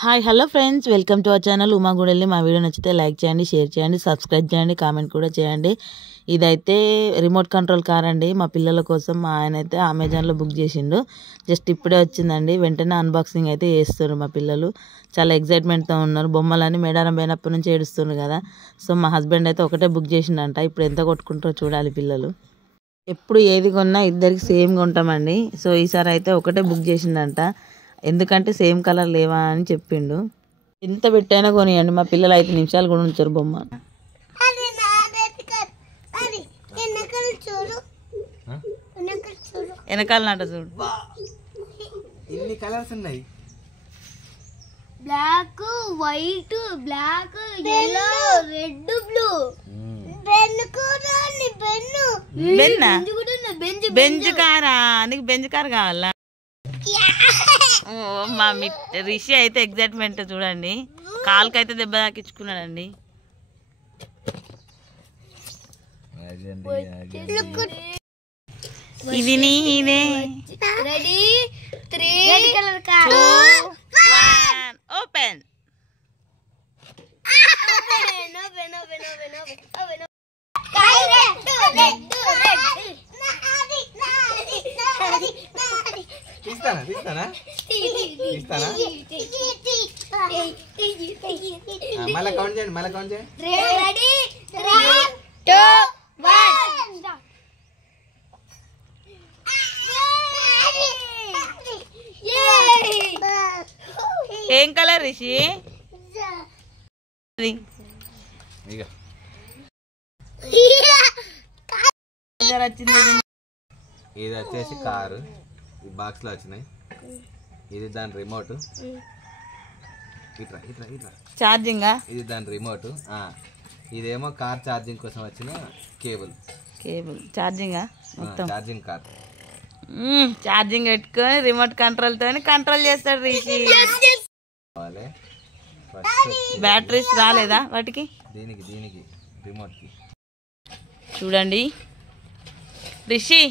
Hi hello friends, welcome to our channel Uma గుడెల్ని. మా వీడియో నచ్చితే లైక్ చేయండి, షేర్ చేయండి, సబ్స్క్రైబ్ చేయండి, కామెంట్ కూడా చేయండి. ఇదైతే రిమోట్ కంట్రోల్ కార్ అండి. మా పిల్లల కోసం మా ఆయన అయితే అమెజాన్లో బుక్ చేసిండు. జస్ట్ ఇప్పుడే వచ్చిందండి. వెంటనే అన్బాక్సింగ్ అయితే చేస్తున్నారు. మా పిల్లలు చాలా ఎక్సైట్మెంట్తో ఉన్నారు. బొమ్మలని మేడారం పోయినప్పటి నుంచి ఏడుస్తున్నారు కదా. సో మా హస్బెండ్ అయితే ఒకటే బుక్ చేసిండంట. ఇప్పుడు ఎంత కొట్టుకుంటారో చూడాలి పిల్లలు. ఎప్పుడు ఏది కొన్నా ఇద్దరికి సేమ్గా ఉంటామండి. సో ఈసారి అయితే ఒకటే బుక్ చేసిండంట. ఎందుకంటే సేమ్ కలర్ లేవా అని చెప్పిండు. ఎంత పెట్టైనా కొనియండి, మా పిల్లలు 5 నిమిషాలు కూడా ఉంచారు బొమ్మ. వెనకాల నాట చూడు, ఎన్ని కలర్స్ ఉన్నాయి. Black, white, black, yellow, red, blue. Benz కారా? నీకు బెంజ్ కార్ కావాలా? మా రిషి అయితే ఎగ్జైట్మెంట్ చూడండి. కాలుకైతే దెబ్బ తాకించుకున్నాడండి. ఇది నీదే. Ready 3 red colour car. 2 1 open. మళ్ళీ కౌంట్ చేయండి. రెడీ 3 2 1. ఏం కలర్ రిషి? ఇది వచ్చేసి కారు, ఈ బాక్స్ లో వచ్చినాయి. ఇది దాని రిమోట్. ఇట్లా ఇట్లా ఇట్లా ఛార్జింగా? ఇది దాని రిమోట్. ఇదేమో కార్ ఛార్జింగ్ కోసం వచ్చిన కేబుల్. ఛార్జింగా? మొత్తం ఛార్జింగ్ కార్. ఛార్జింగ్ పెట్టుకొని రిమోట్ కంట్రోల్ తోని కంట్రోల్ చేస్తాడు రిషి. బ్యాటరీస్ రాలేదా వాటికి? దీనికి రిమోట్ కి చూడండి. రిషి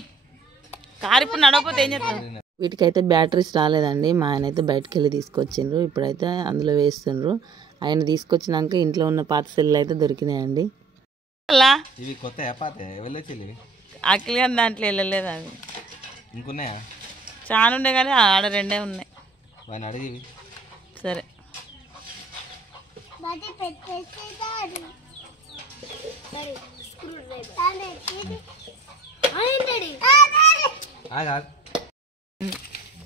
కారు ఇప్పుడు నడవకపోతే ఏం చేస్తారు? వీటికైతే బ్యాటరీస్ రాలేదండి. మా ఆయన అయితే బయటకు వెళ్ళి తీసుకొచ్చిండ్రు. ఇప్పుడైతే అందులో వేస్తుండ్రు. ఆయన తీసుకొచ్చినాక ఇంట్లో ఉన్న పాత సెల్లు అయితే దొరికినాయండి. అలా ఇవి కొత్త పాత వెళ్ళొచ్చి అఖిల్ గారి దాంట్లో వెళ్ళలేదు. అవి ఇంకున్నాయా? చాలా ఉండే కానీ ఆడ 2 ఉన్నాయి. వాడిని అడిగి. సరే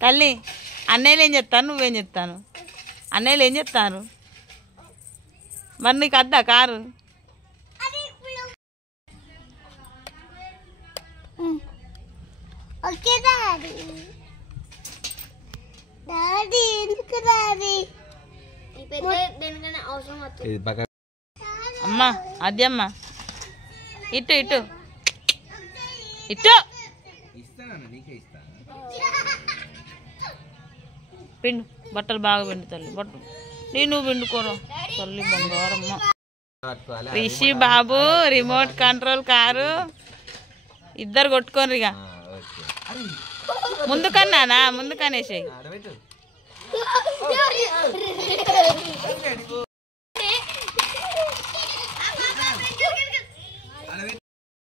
తల్లి, అన్నయ్యలు ఏం చెప్తాను, నువ్వేం చెప్తాను? అన్నయ్యలు ఏం చెప్తాను? మరి నీకు అద్దా కారు? అమ్మా అది అమ్మా, ఇటు ఇటు ఇటు పిండు. బట్టలు బాగా పిండు తల్లి. బట్టలు నువ్వు పిండుకోరు తల్లి, బంగారమ్మ. రిషి బాబు రిమోట్ కంట్రోల్ కారు ఇద్దరు కొట్టుకోరు. ఇక ముందుకన్నానా? ముందుకనేసి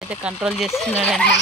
అయితే కంట్రోల్ చేస్తున్నాడండి.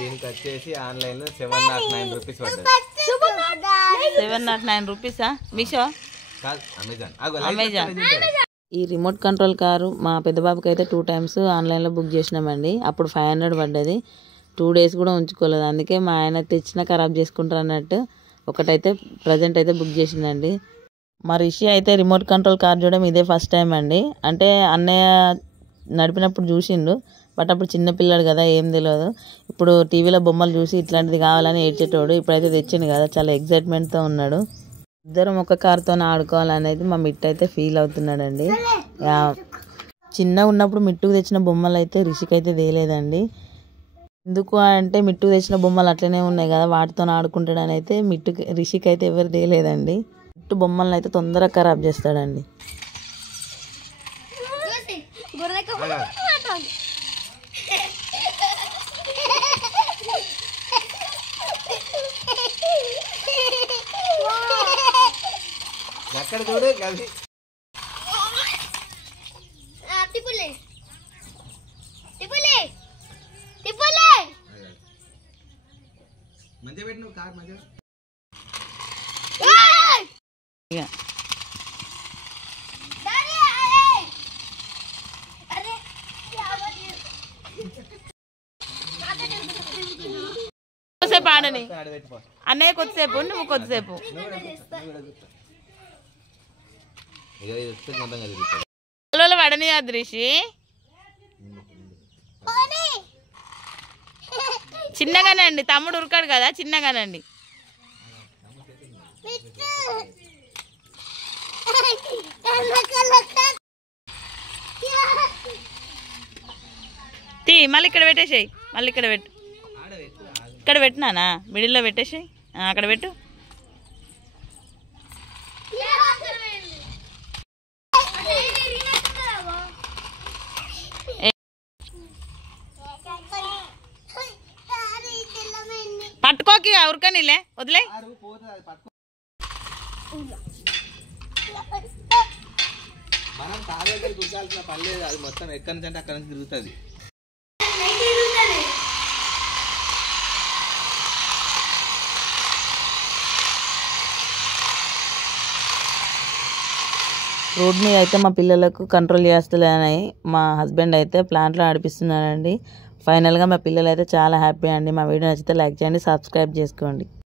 దీనికి వచ్చేసి ఆన్లైన్ లో 709 రూపీస్ పడ్డది. 709 రూపీసా? మీషో? అమెజాన్. ఈ రిమోట్ కంట్రోల్ కారు మా పెద్ద బాబుకి అయితే 2 times ఆన్లైన్లో బుక్ చేసినామండి. అప్పుడు 500 పడ్డది. 2 days కూడా ఉంచుకోలేదు. అందుకే మా ఆయన తెచ్చిన ఖరాబ్ చేసుకుంటారు అన్నట్టు ఒకటైతే ప్రజెంట్ అయితే బుక్ చేసిందండి. మా రిషి అయితే రిమోట్ కంట్రోల్ కార్ చూడడం ఇదే ఫస్ట్ టైం అండి. అంటే అన్నయ్య నడిపినప్పుడు చూసిండు, బట్ అప్పుడు చిన్నపిల్లాడు కదా, ఏం తెలియదు. ఇప్పుడు టీవీలో బొమ్మలు చూసి ఇట్లాంటిది కావాలని ఏడ్చేటోడు. ఇప్పుడైతే తెచ్చిండు కదా, చాలా ఎగ్జైట్మెంట్తో ఉన్నాడు. ఇద్దరం ఒక కార్తో ఆడుకోవాలనేది మా మిట్టు అయితే ఫీల్ అవుతున్నాడండి. చిన్నగా ఉన్నప్పుడు మిట్టుకు తెచ్చిన బొమ్మలు అయితే రిషికి అయితే తేలేదండి. ఎందుకు అంటే మిట్టుకు తెచ్చిన బొమ్మలు అట్లనే ఉన్నాయి కదా, వాటితో ఆడుకుంటాడని అయితే రిషికి అయితే ఎవరు తేలేదండి. మిట్టు బొమ్మలను అయితే తొందరగా ఖరాబ్ చేస్తాడండి. ఎక్కడ చూడు కలిసి మంచిగా పెట్టి నువ్వు కార్ మంచిగా కొద్దిసేపు ఆడని అన్నయ్య, కొద్దిసేపు నువ్వు కొద్దిసేపు. పడని అదృషి చిన్నగానండి, తమ్ముడు ఉరకాడు కదా, చిన్నగానండి. మళ్ళీ ఇక్కడ పెట్టేసేయి, మళ్ళీ ఇక్కడ పెట్టు, ఇక్కడ పెట్టినానా మిడిల్లో పెట్టేసేయి, అక్కడ పెట్టు. పట్టుకోకి ఉరకనిలే, వదిలే. మనం కార్ దగ్గర కూర్చాల్సిన పని లేదు, అది మొత్తం ఎక్కడి నుంచి అంటే అక్కడి నుంచి తిరుగుతుంది. రోడ్ మీద అయితే మా పిల్లలకు కంట్రోల్ చేస్తలేని మా హస్బెండ్ అయితే ప్లాంట్లో ఆడిపిస్తున్నారండి. ఫైనల్గా మా పిల్లలు అయితే చాలా హ్యాపీ అండి. మా వీడియో నచ్చితే లైక్ చేయండి, సబ్స్క్రైబ్ చేసుకోండి.